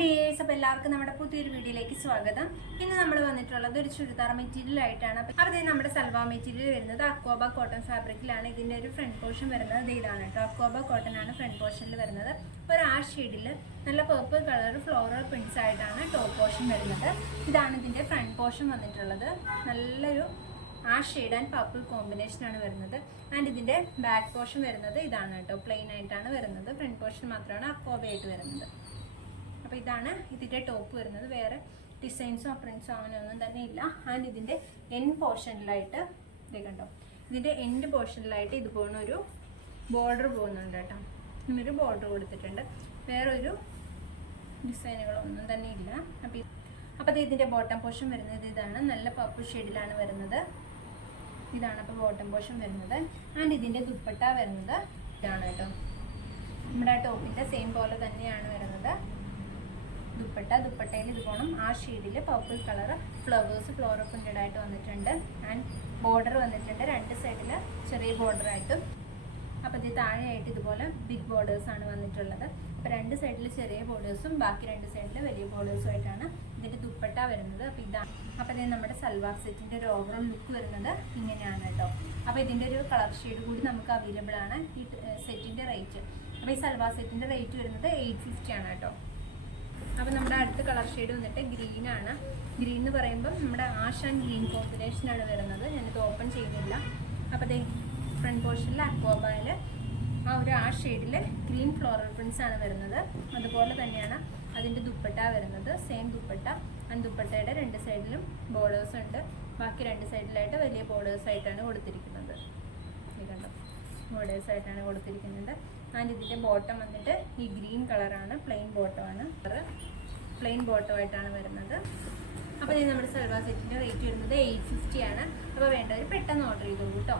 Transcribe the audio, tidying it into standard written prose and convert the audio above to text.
Dears, അപ്പോൾ എല്ലാവർക്കും നമ്മുടെ പുതിയൊരു വീഡിയോയിലേക്ക് സ്വാഗതം. ഇന്ന് നമ്മൾ വന്നിട്ടുള്ളത് ഒരു ചുരിദാർ മെറ്റീരിയൽ ആയിട്ടാണ്. അപ്പോൾ നമ്മുടെ സൽവാർ മെറ്റീരിയൽ വരുന്നത് അക്വാബ കോട്ടൺ ഫാബ്രിക്കിലാണ്. ഇതിൻ്റെ ഒരു ഫ്രണ്ട് പോർഷൻ വരുന്നത് ഇതാണ് കേട്ടോ. അക്വാബ കോട്ടൺ ആണ് ഫ്രണ്ട് പോർഷനിൽ വരുന്നത്. ഒരു ആ ഷെയ്ഡിൽ നല്ല പേർപ്പിൾ കളർ ഫ്ലോറൽ പ്രിന്റ്സ് ആയിട്ടാണ് ടോപ്പ് പോർഷൻ വരുന്നത്. ഇതാണ് ഇതിൻ്റെ ഫ്രണ്ട് പോർഷൻ വന്നിട്ടുള്ളത്. നല്ലൊരു ആ ഷെയ്ഡ് ആൻഡ് പർപ്പിൾ കോമ്പിനേഷൻ ആണ് വരുന്നത്. ആൻഡ് ഇതിൻ്റെ ബാക്ക് പോർഷൻ വരുന്നത് ഇതാണ് കേട്ടോ. പ്ലെയിൻ ആയിട്ടാണ് വരുന്നത്. ഫ്രണ്ട് പോർഷൻ മാത്രമാണ് അക്വാബ ആയിട്ട് വരുന്നത്. അപ്പോൾ ഇതാണ് ഇതിൻ്റെ ടോപ്പ് വരുന്നത്. വേറെ ഡിസൈൻസോ പ്രിൻസോ അങ്ങനെയൊന്നും തന്നെ ഇല്ല. ആൻഡ് ഇതിൻ്റെ എൻഡ് പോർഷനിലായിട്ട് ഇത് കണ്ടോ, ഇതിൻ്റെ എൻഡ് പോർഷനിലായിട്ട് ഇതുപോലെ ഒരു ബോർഡർ പോകുന്നുണ്ട് കേട്ടോ. ഇങ്ങനൊരു ബോർഡർ കൊടുത്തിട്ടുണ്ട്. വേറൊരു ഡിസൈനുകളൊന്നും തന്നെ ഇല്ല. അപ്പോൾ ഇതിൻ്റെ ബോട്ടം പോർഷൻ വരുന്നത് ഇതാണ്. നല്ല പർപ്പിൾ ഷെയ്ഡിലാണ് വരുന്നത്. ഇതാണ് അപ്പോൾ ബോട്ടം പോർഷൻ വരുന്നത്. ആൻഡ് ഇതിൻ്റെ ദുപ്പട്ട വരുന്നത് ഇതാണ് കേട്ടോ. നമ്മുടെ ടോപ്പിൻ്റെ സെയിം പോലെ തന്നെയാണ് വരുന്നത്. ദുപ്പട്ടയിൽ ഇതുപോണം ആ ഷെയ്ഡിൽ purple colour flowers floral printed ആയിട്ട് വന്നിട്ടുണ്ട്. ആൻഡ് ബോർഡർ വന്നിട്ടുണ്ട് രണ്ട് സൈഡിൽ ചെറിയ ബോർഡർ ആയിട്ടും. അപ്പോൾ ഇത് താഴെയായിട്ട് ഇതുപോലെ ബിഗ് ബോർഡേഴ്സ് ആണ് വന്നിട്ടുള്ളത്. അപ്പോൾ രണ്ട് സൈഡിൽ ചെറിയ ബോർഡേഴ്സും ബാക്കി രണ്ട് സൈഡിൽ വലിയ ബോർഡേഴ്സും ആയിട്ടാണ് ഇതിൻ്റെ ദുപ്പട്ട വരുന്നത്. അപ്പോൾ ഇതാണ്. അപ്പോൾ ഇത് നമ്മുടെ സൽവാർ സെറ്റിൻ്റെ ഒരു ഓവറോൾ ലുക്ക് വരുന്നത് ഇങ്ങനെയാണ് കേട്ടോ. അപ്പോൾ ഇതിൻ്റെ ഒരു കളർ ഷെയ്ഡ് കൂടി നമുക്ക് അവൈലബിൾ ആണ്. ഈ സെറ്റിൻ്റെ റേറ്റ്, അപ്പോൾ ഈ സൽവാർ സെറ്റിൻ്റെ റേറ്റ് വരുന്നത് 850 ആണ് കേട്ടോ. അപ്പോൾ നമ്മുടെ അടുത്ത കളർ ഷെയ്ഡ് വന്നിട്ട് ഗ്രീൻ ആണ്. ഗ്രീൻ എന്ന് പറയുമ്പം നമ്മുടെ ആഷ് ആൻഡ് ഗ്രീൻ കോമ്പിനേഷനാണ് വരുന്നത്. ഞാനിത് ഓപ്പൺ ചെയ്യുന്നില്ല. അപ്പോൾ ഇത് ഫ്രണ്ട് പോർഷനിൽ അക്വാബയിൽ ആ ഒരു ആ ഷെയ്ഡിൽ ഗ്രീൻ ഫ്ലോറൽ പ്രിന്റ്സ് ആണ് വരുന്നത്. അതുപോലെ തന്നെയാണ് അതിൻ്റെ ദുപ്പട്ട വരുന്നത്. സെയിം ദുപ്പട്ട. ആൻഡ് ദുപ്പട്ടയുടെ രണ്ട് സൈഡിലും ബോർഡേഴ്സ് ഉണ്ട്. ബാക്കി രണ്ട് സൈഡിലായിട്ട് വലിയ ബോർഡേഴ്സ് ആയിട്ടാണ് കൊടുത്തിരിക്കുന്നത്. ഇത് കണ്ടോ, ബോർഡേഴ്സ് ആയിട്ടാണ് കൊടുത്തിരിക്കുന്നത്. ആൻഡ് ഇതിൻ്റെ ബോട്ടം വന്നിട്ട് ഈ ഗ്രീൻ കളറാണ്. പ്ലെയിൻ ബോട്ടമാണ്. പ്ലെയിൻ ബോട്ടമായിട്ടാണ് വരുന്നത്. അപ്പോൾ ഇത് നമ്മുടെ സൽവാർ സെറ്റിൻ്റെ റേറ്റ് വരുന്നത് 850 ആണ്. അപ്പോൾ വേണ്ടവർ പെട്ടെന്ന് ഓർഡർ ചെയ്തോളൂ കേട്ടോ.